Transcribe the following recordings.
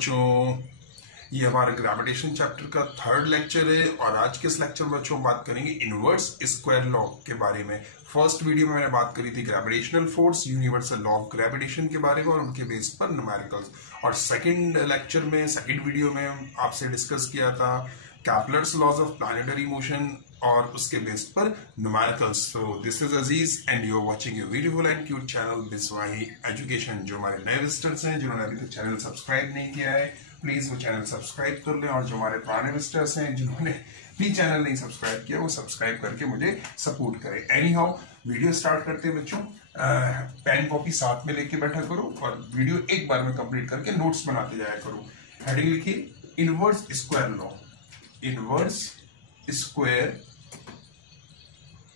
बच्चों, ये हमारा ग्रेविटेशन चैप्टर का थर्ड लेक्चर है और आज के इस लेक्चर में बच्चों बात करेंगे इनवर्स स्क्वायर लॉ के बारे में। फर्स्ट वीडियो में मैंने बात करी थी gravitational force, universal law of gravitation के बारे में और उनके बेस पर न्यूमेरिकल्स। और सेकंड लेक्चर में, सेकंड वीडियो में आपसे डिस्कस किया था Kepler's laws of planetary motion और उसके बेस पर numericals. So this is Aziz and you are watching your beautiful and cute channel Biswahi education. जो हमारे नए विजिटर्स हैं जिन्होंने अभी तक चैनल सब्सक्राइब नहीं किया है, प्लीज वो चैनल सब्सक्राइब कर लें, और जो हमारे पुराने विजिटर्स हैं जिन्होंने भी चैनल नहीं सब्सक्राइब किया वो सब्सक्राइब करके मुझे सपोर्ट करें। एनी हाउ, वीडियो स्टार्ट करते हैं बच्चों। पेन कॉपी साथ में लेके बैठा करो और वीडियो एक बार में कंप्लीट करके नोट्स बनाते जाया करो। हेडिंग लिखिए inverse square law. Inverse square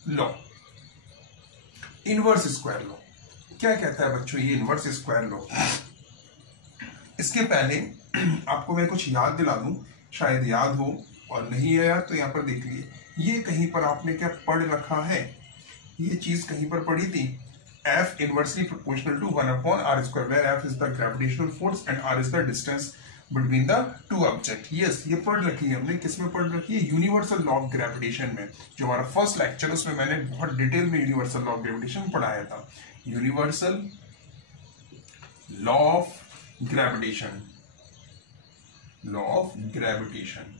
law, inverse square law क्या कहता है बच्चों? ये इनवर्स स्क्वायर लॉ, इसके पहले आपको मैं कुछ याद दिला दूं, शायद याद हो, और नहीं है यार तो यहां पर देख लिए। ये कहीं पर आपने क्या पढ़ रखा है? ये चीज कहीं पर पढ़ी थी, F inversely proportional to 1/r², where F is the gravitational force and r is the distance between the two objects। Yes, ये पढ़ रखी है हमने। किसमें पढ़ रखी है? यूनिवर्सल लॉ ऑफ ग्रेविटेशन में। जो हमारा फर्स्ट लेक्चर उसमें मैंने बहुत डिटेल में यूनिवर्सल लॉ ऑफ ग्रेविटेशन पढ़ाया था। Universal law of gravitation, law of gravitation,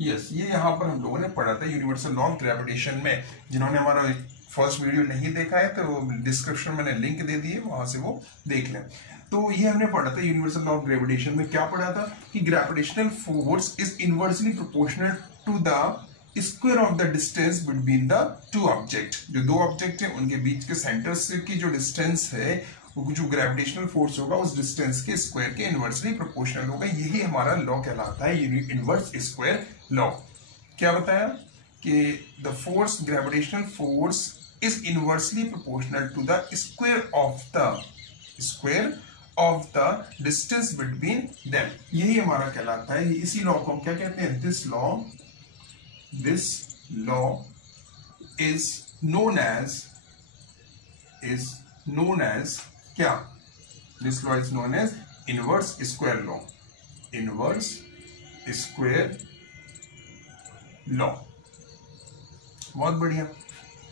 yes, ये यहां पर हम लोगों ने पढ़ा था यूनिवर्सल लॉ ऑफ ग्रेविटेशन में। जिन्होंने हमारा फर्स्ट वीडियो नहीं देखा है तो डिस्क्रिप्शन में मैंने लिंक दे दिए, वहां से वो देख लें। तो ये हमने पढ़ा था यूनिवर्सल लॉ ऑफ ग्रेविटेशन में। क्या पढ़ा था कि gravitational force is inversely proportional to the square of the distance between the two object. जो दो ऑब्जेक्ट है उनके बीच के सेंटर से की जो डिस्टेंस है, जो ग्रेविटेशनल फोर्स होगा उस डिस्टेंस के स्क्वायर के इनवर्सली प्रोपोर्शनल होगा। यही हमारा लॉ कहलाता है इनवर्स स्क्वायर लॉ। क्या बताया कि the force, gravitational force is inversely proportional to the square of the distance between them. यही हमारा कहलाता है। इसी लॉ को हम क्या कहते हैं? This law is known as क्या? This law is known as inverse square law. Inverse square law, बहुत बढ़िया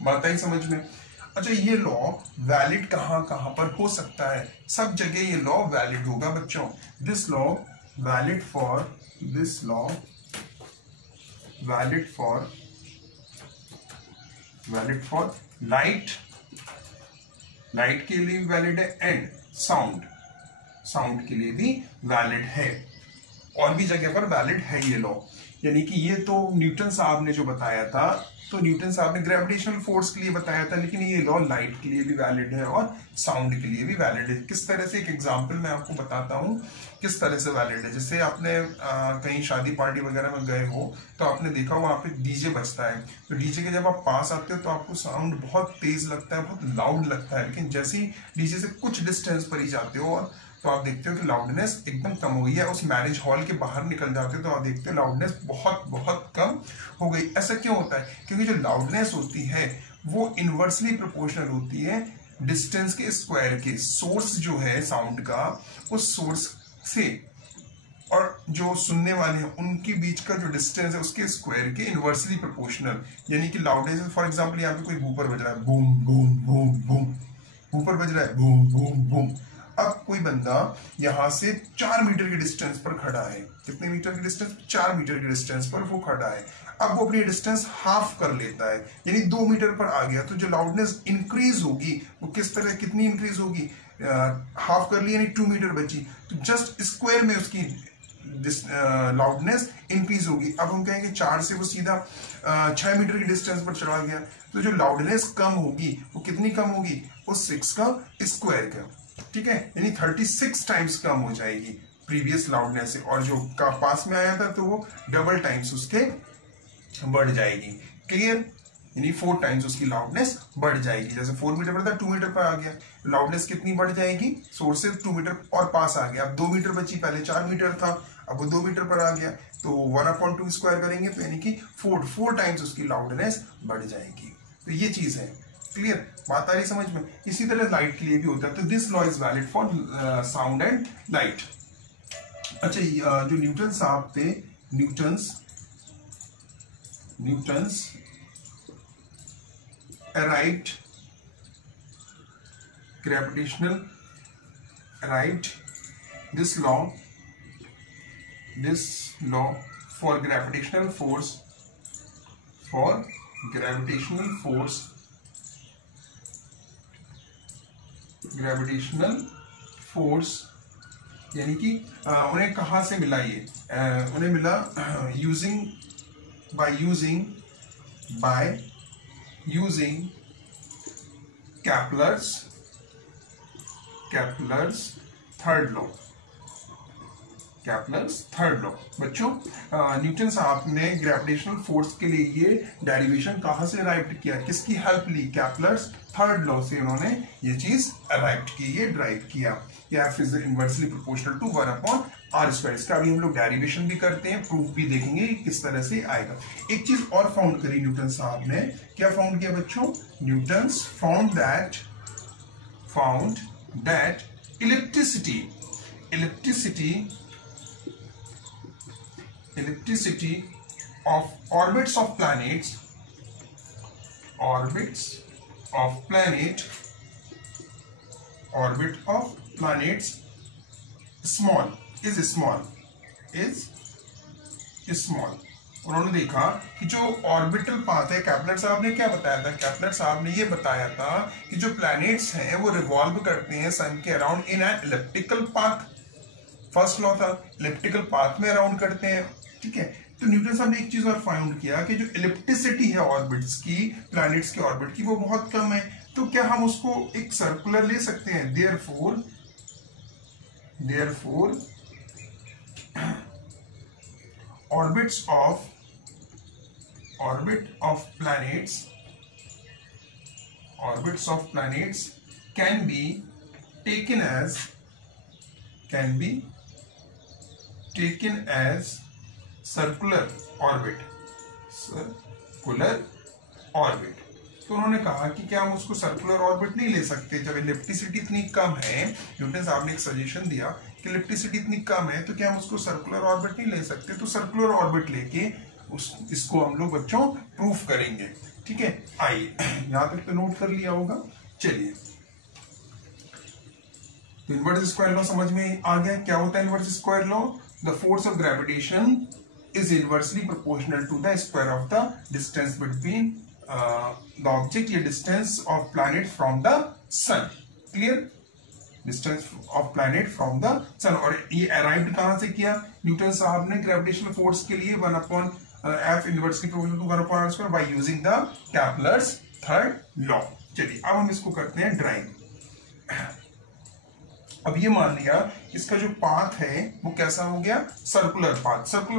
बात आई समझ में। अच्छा, ये लॉ वैलिड कहां कहां पर हो सकता है? सब जगह ये लॉ वैलिड होगा बच्चों। This law valid for light के लिए वैलिड है, एंड साउंड के लिए भी वैलिड है, और भी जगह पर वैलिड है ये लॉ। यानी कि ये तो न्यूटन साहब ने जो बताया था, तो न्यूटन साहब ने ग्रेविटेशनल फोर्स के लिए बताया था, लेकिन ये लॉ लाइट के लिए भी वैलिड है और साउंड के लिए भी वैलिड है। किस तरह से? एक एग्जांपल मैं आपको बताता हूँ किस तरह से वैलिड है। जैसे आपने कहीं शादी पार्टी वगैरह में गए हो तो आपने देखा वहां पे डीजे बजता है, तो डीजे के जब आप पास आते हो तो आपको साउंड बहुत तेज लगता है, बहुत लाउड लगता है। लेकिन जैसे ही डीजे से कुछ डिस्टेंस पर ही जाते हो और तो आप देखते हो कि लाउडनेस एकदम कम हो गई है। उस मैरिज हॉल के बाहर निकल जाते हो तो आप देखते हो लाउडनेस बहुत बहुत कम हो गई। ऐसा क्यों होता है? क्योंकि जो लाउडनेस होती है वो इनवर्सली प्रोपोर्शनल होती है डिस्टेंस के स्क्वायर के। सोर्स जो है साउंड का, उस सोर्स से और जो सुनने वाले हैं उनके बीच का जो डिस्टेंस है उसके स्क्वायर के इनवर्सली प्रोपोर्शनल। यानी कि लाउडनेस, फॉर एग्जांपल यहाँ पे कोई बूफर बज रहा है, boom boom boom boom, woofer बज रहा है, बूम बूम बूम। अब कोई बंदा यहां से 4 मीटर के डिस्टेंस पर खड़ा है। कितने मीटर के डिस्टेंस? 4 मीटर के डिस्टेंस पर वो खड़ा है। अब वो अपनी डिस्टेंस हाफ कर लेता है, यानी 2 मीटर पर आ गया, तो जो लाउडनेस इंक्रीज होगी वो किस तरह, कितनी इंक्रीज होगी? हाफ कर ली यानी 2 मीटर बची, तो जस्ट स्क्वायर में उसकी लाउडनेस इंक्रीज होगी। अब हम कहेंगे 4 से वो सीधा 6 मीटर की डिस्टेंस पर चला गया, तो जो लाउडनेस कम होगी वो कितनी कम होगी? वो 6 का स्क्वायर का, ठीक है, यानी 36 टाइम्स कम हो जाएगी प्रीवियस लाउडनेस से, और जो का पास में आया था तो वो डबल टाइम्स उसके बढ़ जाएगी। क्लियर? यानी 4 टाइम्स उसकी लाउडनेस बढ़ जाएगी। जैसे 4 मीटर पर था, 2 मीटर पर आ गया, लाउडनेस कितनी बढ़ जाएगी? सोर्स से 2 मीटर और पास आ गया। अब 2 मीटर बची, पहले 4 मीटर था, अब वो 2 मीटर पर आ गया, तो 1/2 स्क्वायर करेंगे तो यानी कि 4 टाइम्स उसकी लाउडनेस बढ़ जाएगी। तो ये चीज है। क्लियर? बात आ रही समझ में? इसी तरह लाइट के लिए भी होता है। तो this law is valid for sound and light. अच्छा, जो न्यूटन साहब थे, Newton's arrived gravitational arrived this law for gravitational force यानी कि उन्हें कहाँ से मिला ये, उन्हें मिला by using Kepler's third law. बच्चों, न्यूटन साहब ने ग्रेविटेशनल फोर्स के लिए ये डेरिवेशन कहाँ से अराइव किया, किसकी हेल्प ली? केप्लर्स थर्ड लॉ से उन्होंने ये चीज अराइव की, ये ड्राइव किया। F is inversely proportional to 1/r²। इसका अभी हम लोग डेरिवेशन भी करते हैं, प्रूफ भी देखेंगे किस तरह से आएगा। एक चीज और फाउंड करी न्यूटन साहब ने, क्या फाउंड किया बच्चों? Newton found that electricity of orbits of planets is small। उन्होंने देखा कि जो ऑर्बिटल पाथ है, केप्लर साहब ने क्या बताया था? केप्लर साहब ने ये बताया था कि जो प्लैनेट्स हैं वो रिवॉल्व करते हैं सन के around in an elliptical path. First law था, इलिप्टिकल पाथ में अराउंड करते हैं, ठीक है। तो न्यूटन साहब ने एक चीज और फाउंड किया कि जो इलिप्टिसिटी है ऑर्बिट्स की, प्लैनेट्स के ऑर्बिट की, वो बहुत कम है। तो क्या हम उसको एक सर्कुलर ले सकते हैं? Therefore orbit of planets can be taken as circular orbit। तो उन्होंने कहा कि क्या हम उसको सर्कुलर ऑर्बिट नहीं ले सकते? जब इलिप्टिसिटी इतनी कम है, न्यूटन साहब ने एक सजेशन दिया कि इलिप्टिसिटी इतनी कम है तो क्या हम उसको सर्कुलर ऑर्बिट नहीं ले सकते? तो सर्कुलर ऑर्बिट लेके इसको हम लोग बच्चों प्रूफ करेंगे, ठीक है। आइए, यहां तक तो नोट कर लिया होगा। चलिए, तो इनवर्स स्क्वायर लॉ समझ में आ गया। क्या होता है inverse square law? The force of gravitation is inversely proportional to the square of the distance between the object, ये distance of planet from the sun। clear? distance of planet from the sun। और ये arrived कहां से किया Newton साहब ने gravitational force के लिए? 1/f inversely proportional to 1/r² by using the Kepler's third law। चलिए, अब हम इसको करते हैं ड्राइंग। अब ये मान लिया इसका जो पाथ है वो कैसा हो गया? सर्कुलर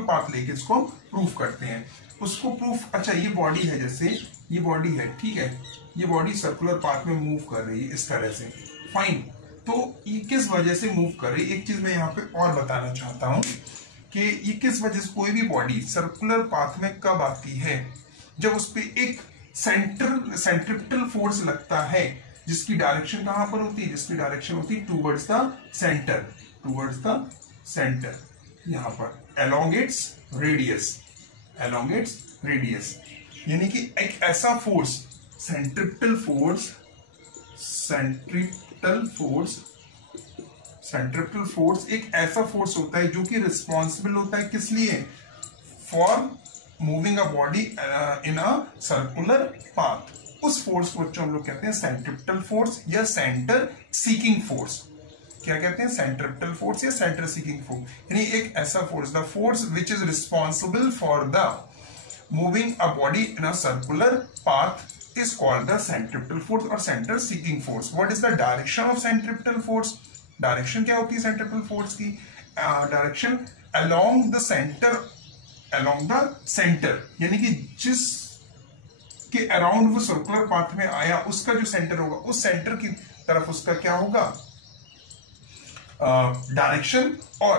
पाथ लेके इसको प्रूफ करते हैं। उसको प्रूफ, अच्छा ये बॉडी है, जैसे ये बॉडी है, ठीक है, ये बॉडी सर्कुलर पाथ में मूव कर रही है इस तरह से, फाइन। तो ये किस वजह से मूव कर रही है? एक चीज मैं यहाँ पे और बताना चाहता हूं कि ये किस वजह से कोई भी बॉडी सर्कुलर पाथ में कब आती है? जब उस पर एक सेंट्रिपिटल फोर्स लगता है, जिसकी डायरेक्शन कहां पर होती है? जिसकी डायरेक्शन होती है टूवर्ड्स द सेंटर, यहां पर अलोंग इट्स रेडियस। यानी कि एक ऐसा फोर्स, सेंट्रिपिटल फोर्स एक ऐसा फोर्स होता है जो कि रिस्पॉन्सिबल होता है किस लिए? For moving a body in a circular path. उस फोर्स को बच्चों हम लोग कहते हैं सेंट्रिपिटल फोर्स या सेंटर सीकिंग फोर्स। क्या कहते हैं? सेंट्रिपिटल फोर्स या सेंटर सीकिंग फोर्स। यानी एक ऐसा force, the force which is responsible for the moving a body in a circular path is called the centripetal force or center seeking force। What is the direction of centripetal force? Direction क्या होती है centripetal force की? Direction along the center, यानी कि जिस के around वो circular path में आया उसका जो सेंटर होगा, उस सेंटर की तरफ उसका क्या होगा? डायरेक्शन और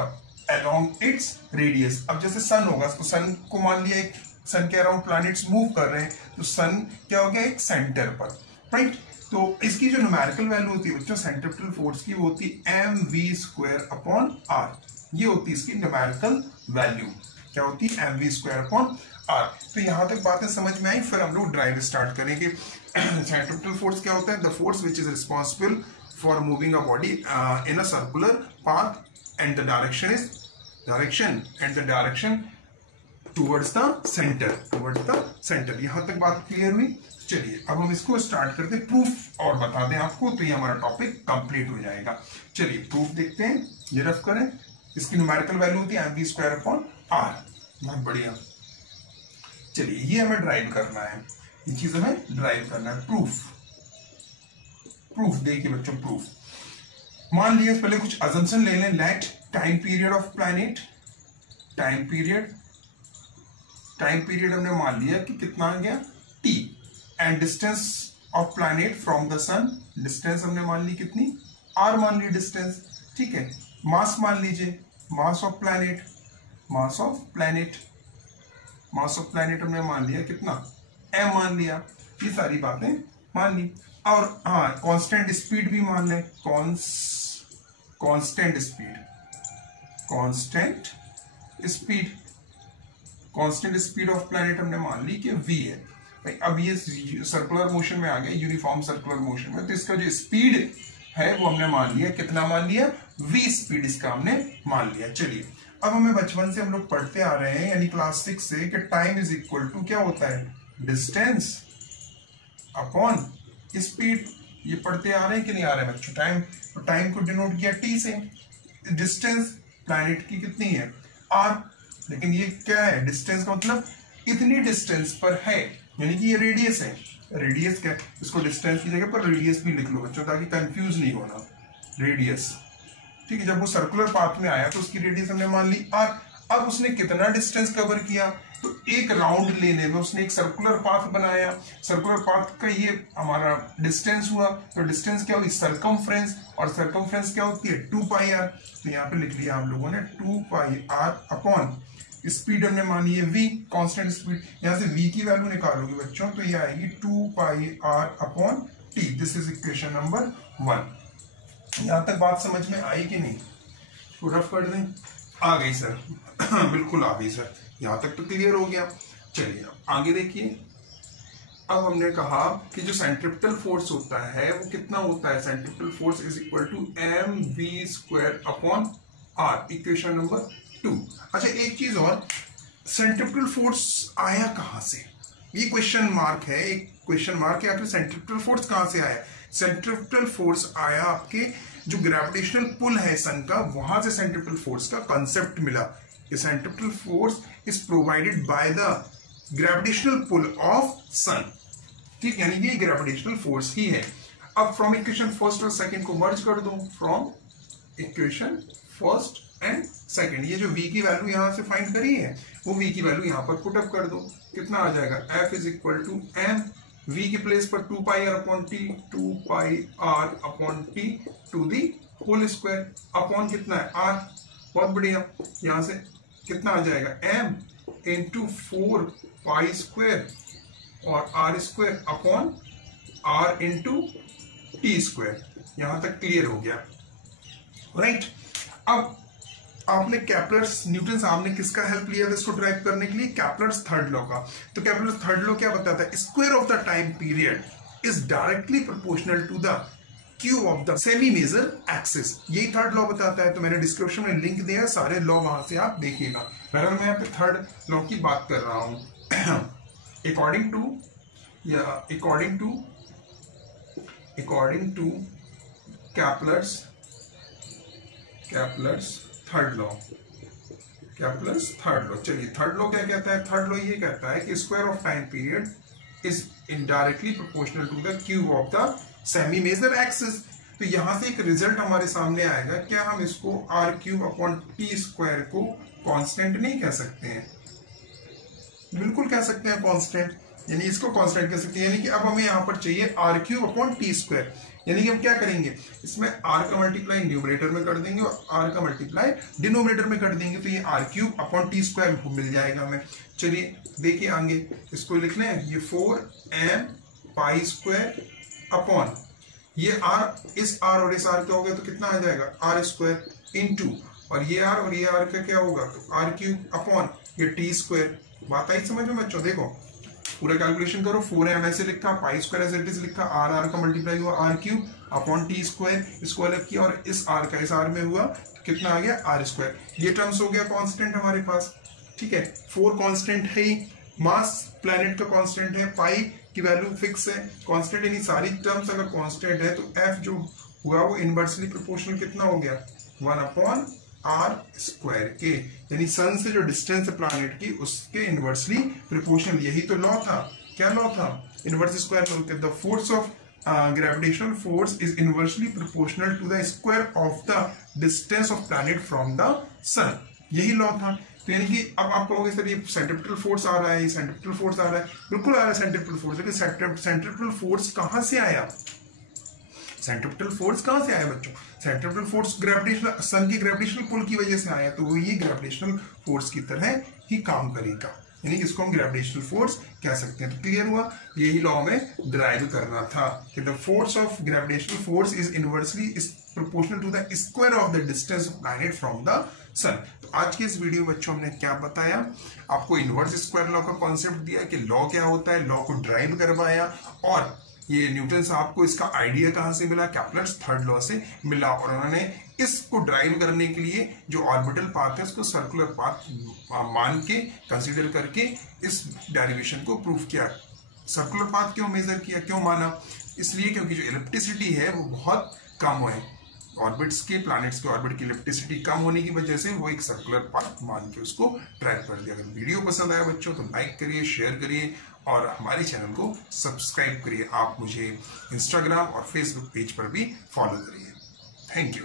along its radius। अब जैसे सन होगा, तो सन को मान लिया एक सन के अराउंड प्लैनेट्स मूव कर रहे हैं, तो सन क्या हो गया? एक सेंटर पर, राइट। तो इसकी जो न्यूमेरिकल वैल्यू होती है बच्चों सेंट्रिपिटल फोर्स की, वो होती है mv² अपॉन r। ये होती है इसकी न्यूमेरिकल वैल्यू, क्या होती है mv²/r। तो यहां तक बातें समझ में आई। फिर हम लोग ड्राइव स्टार्ट करेंगे। सेंट्रिपेटल फोर्स क्या होता है? The force which is responsible for moving a body in a circular path and the direction towards the centre. यहां तक बात क्लियर हुई? चलिए अब हम इसको स्टार्ट करते हैं। प्रूफ और बता दें आपको, तो ये हमारा टॉपिक कंप्लीट हो जाएगा। चलिए प्रूफ देखते हैं, ये रफ करें। इसकी न्यूमेरिकल वैल्यू होती है mv²/r। बहुत बढ़िया। चलिए ये हमें ड्राइव करना है, ये चीज हमें ड्राइव करना है। प्रूफ देखिए बच्चों, प्रूफ मान लिया, पहले कुछ अजम्पशन ले लें। Let time period of planet, time period हमने मान लिया कि कितना आ गया t, and distance of planet from the sun, distance हमने मान ली कितनी, r मान ली डिस्टेंस, ठीक है। मास मान लीजिए, मास ऑफ प्लैनेट हमने मान लिया कितना, m मान लिया। ये सारी बातें मान ली। और हाँ, कांस्टेंट स्पीड भी मान लें, कांस्टेंट स्पीड ऑफ प्लैनेट हमने मान ली कि v है भाई। अब ये सर्कुलर मोशन में आ गया, यूनिफॉर्म सर्कुलर मोशन में, तो इसका जो स्पीड है वो हमने मान लिया, कितना मान लिया, v स्पीड इसका हमने मान लिया। चलिए अब हमें बचपन से हम लोग पढ़ते आ रहे हैं, यानी क्लास 6 से, कि टाइम इज इक्वल टू क्या होता है, डिस्टेंस अपॉन स्पीड। ये पढ़ते आ रहे हैं कि नहीं आ रहे हैं बच्चों? टाइम को डिनोट किया t से, डिस्टेंस प्लैनेट की कितनी है, r, लेकिन ये क्या है, डिस्टेंस का मतलब इतनी डिस्टेंस पर है, यानी कि ये रेडियस है। रेडियस क्या है, इसको डिस्टेंस की जगह पर रेडियस भी लिख लो बच्चों, ताकि कंफ्यूज नहीं होना। रेडियस, ठीक है। जब वो सर्कुलर पाथ में आया तो उसकी रेडियस हमने मान ली r। अब उसने कितना डिस्टेंस कवर किया, तो एक राउंड लेने में उसने एक सर्कुलर पाथ बनाया। सर्कुलर पाथ का ये हमारा डिस्टेंस हुआ, तो डिस्टेंस क्या हुई, सर्कमफ्रेंस, और सर्कमफ्रेंस क्या होती है, 2πr। तो यहाँ पे लिख लिया हम लोगों ने 2πr अपॉन स्पीड हमने मानी है v, कांस्टेंट स्पीड। यहां से v की वैल्यू निकालोगे बच्चों, तो ये आएगी 2πr upon t। This is equation number 1। यहां तक बात समझ में आई कि नहीं? तो रफ कर दें। आ गई सर? बिल्कुल आ गई सर, यहां तक तो क्लियर हो गया। चलिए आगे देखिए। अब हमने कहा कि जो सेंट्रिपेटल फोर्स होता है वो कितना होता है, centripetal force is equal to mv²/r, equation number 2। अच्छा एक चीज और, सेंट्रिपेटल फोर्स आया कहां से, ये क्वेश्चन मार्क है, एक क्वेश्चन मार्क है। आपके सेंट्रिपेटल फोर्स कहां से आया? सेंट्रिपेटल फोर्स आया आपके जो ग्रेविटेशनल पुल है सन का, वहां से सेंट्रिपेटल फोर्स का कंसेप्ट मिला कि centripetal force is provided by the gravitational pull of sun, ठीक, यानी ये ग्रेविटेशनल फोर्स ही है। अब फ्रॉम इक्वेशन फर्स्ट और सेकंड को मर्ज कर दो, from equation first and second. ये जो v की वैल्यू यहां से फाइंड करी है, वो v की वैल्यू यहां पर पुट अप कर दो। कितना आ जाएगा, f is equal to m, v की प्लेस पर 2πr upon t, 2πr upon t to the whole square upon कितना है, r। बहुत बढ़िया। यहां से कितना आ जाएगा, m इंटू 4π² और r² upon r into t²। यहां तक क्लियर हो गया, राइट। अब आपने कैप्लर्स, न्यूटन साहब ने किसका हेल्प लिया था इसको ड्राइव करने के लिए, कैप्लर्स थर्ड लॉ का। तो कैप्लर्स थर्ड लॉ क्या बताता है, square of the time period is directly proportional to the cube of the semi major axis. यही थर्ड लॉ बताता है। तो मैंने डिस्क्रिप्शन में लिंक दिया है, सारे लॉ वहां से आप देखिएगा। बहरहाल मैं यहाँ पे थर्ड लॉ की बात कर रहा हूं। According to Kepler's third law. चलिए थर्ड लॉ क्या कहता है, थर्ड लॉ ये कहता है कि square of time period is indirectly proportional to the cube of the semi major axis. तो यहां से एक रिजल्ट हमारे सामने आएगा, क्या हम इसको r³ अपॉन t² को कांस्टेंट नहीं कह सकते हैं? बिल्कुल कह सकते हैं कांस्टेंट, यानी इसको कांस्टेंट कह सकते हैं। यानी कि अब हमें यहां पर चाहिए r³ अपॉन t², यानी कि हम क्या करेंगे, इसमें r का मल्टीप्लाई न्यूमरेटर में कर देंगे और r का मल्टीप्लाई डिनोमिनेटर में कर देंगे, तो ये r³ अपॉन t² मिल जाएगा हमें। चलिए देखिए आगे, इसको लिख लें, ये 4m² अपॉन ये r, इस r और इस r क्या हो गया, तो कितना आ जाएगा, r² इंटू और ये आर और ये आर का क्या होगा, तो आर क्यूब अपॉन ये टी स्क्वायर। बात आई समझ में बच्चों? देखो पूरा कैलकुलेशन करो, 4m ऐसे लिखा, pi square as it is लिखा, आर आर का मल्टीप्लाई हुआ r cube upon t square, इसको अलग किया और इस आर का इस आर में हुआ तो कितना आ गया आर स्क्वायर। ये टर्म्स हो गया कांस्टेंट हमारे पास, ठीक है। 4 कांस्टेंट है ही, मास प्लैनेट का कांस्टेंट है, पाई की वैल्यू फिक्स है, कांस्टेंट यानी सारी टर्म्स अगर कांस्टेंट है तो एफ जो हुआ वो इनवर्सली प्रोपोर्शनल कितना हो गया 1 अपॉन आर स्क्वायर के, यानी सन से जो डिस्टेंस है प्लैनेट की उसके इनवर्सली प्रोपोर्शनल। यही तो लॉ था, क्या लॉ था, inverse square law. The force of gravitational force is inversely proportional to the square of the distance of planet from the sun, यही लॉ था। तो यानी कि अब आप कहोगे सर ये सेंट्रिपिटल फोर्स आ रहा है, सेंट्रिपिटल फोर्स आ रहा है, बिल्कुल आ रहा है सेंट्रिपिटल फोर्स, लेकिन सेंट्रिपिटल फोर्स कहां से आया, सेंट्रिपिटल फोर्स कहां से आया बच्चों, सेंट्रिपिटल फोर्स ग्रेविटेशनल सन की ग्रेविटेशनल पुल की वजह से आया, तो वो ये ग्रेविटेशनल फोर्स की तरह ही काम करेगा, यानी इसको हम ग्रेविटेशनल फोर्स कह सकते हैं। तो क्लियर हुआ, यही लॉ में डिराइव करना था कि the force of gravitational force is inversely proportional to the square of the distance of planet from the sun. तो आज के इस वीडियो बच्चों हमने क्या बताया, आपको इनवर्स स्क्वायर लॉ का कॉन्सेप्ट दिया कि लॉ क्या होता है, लॉ को ड्राइव करवाया, और ये न्यूटन साहब को इसका आइडिया कहां से मिला, केप्लर्स थर्ड लॉ से मिला, और उन्होंने इसको ड्राइव करने के लिए जो ऑर्बिटल पाथ है उसको सर्कुलर पाथ मान के कंसीडर करके इस डेरिवेशन को प्रूव किया। सर्कुलर पाथ क्यों मेजर किया, क्यों माना, इसलिए क्योंकि जो इलिप्टिसिटी है वो बहुत कम है, ऑर्बिट्स के प्लैनेट्स के ऑर्बिट की इलिप्टिसिटी कम होने की वजह से वो एक सर्कुलर पाथ मान के उसको ड्राइव कर दिया। अगर वीडियो पसंद आया बच्चों तो लाइक करिए, शेयर करिए और हमारे चैनल को सब्सक्राइब करिए। आप मुझे इंस्टाग्राम और फेसबुक पेज पर भी फॉलो करिए। Thank you.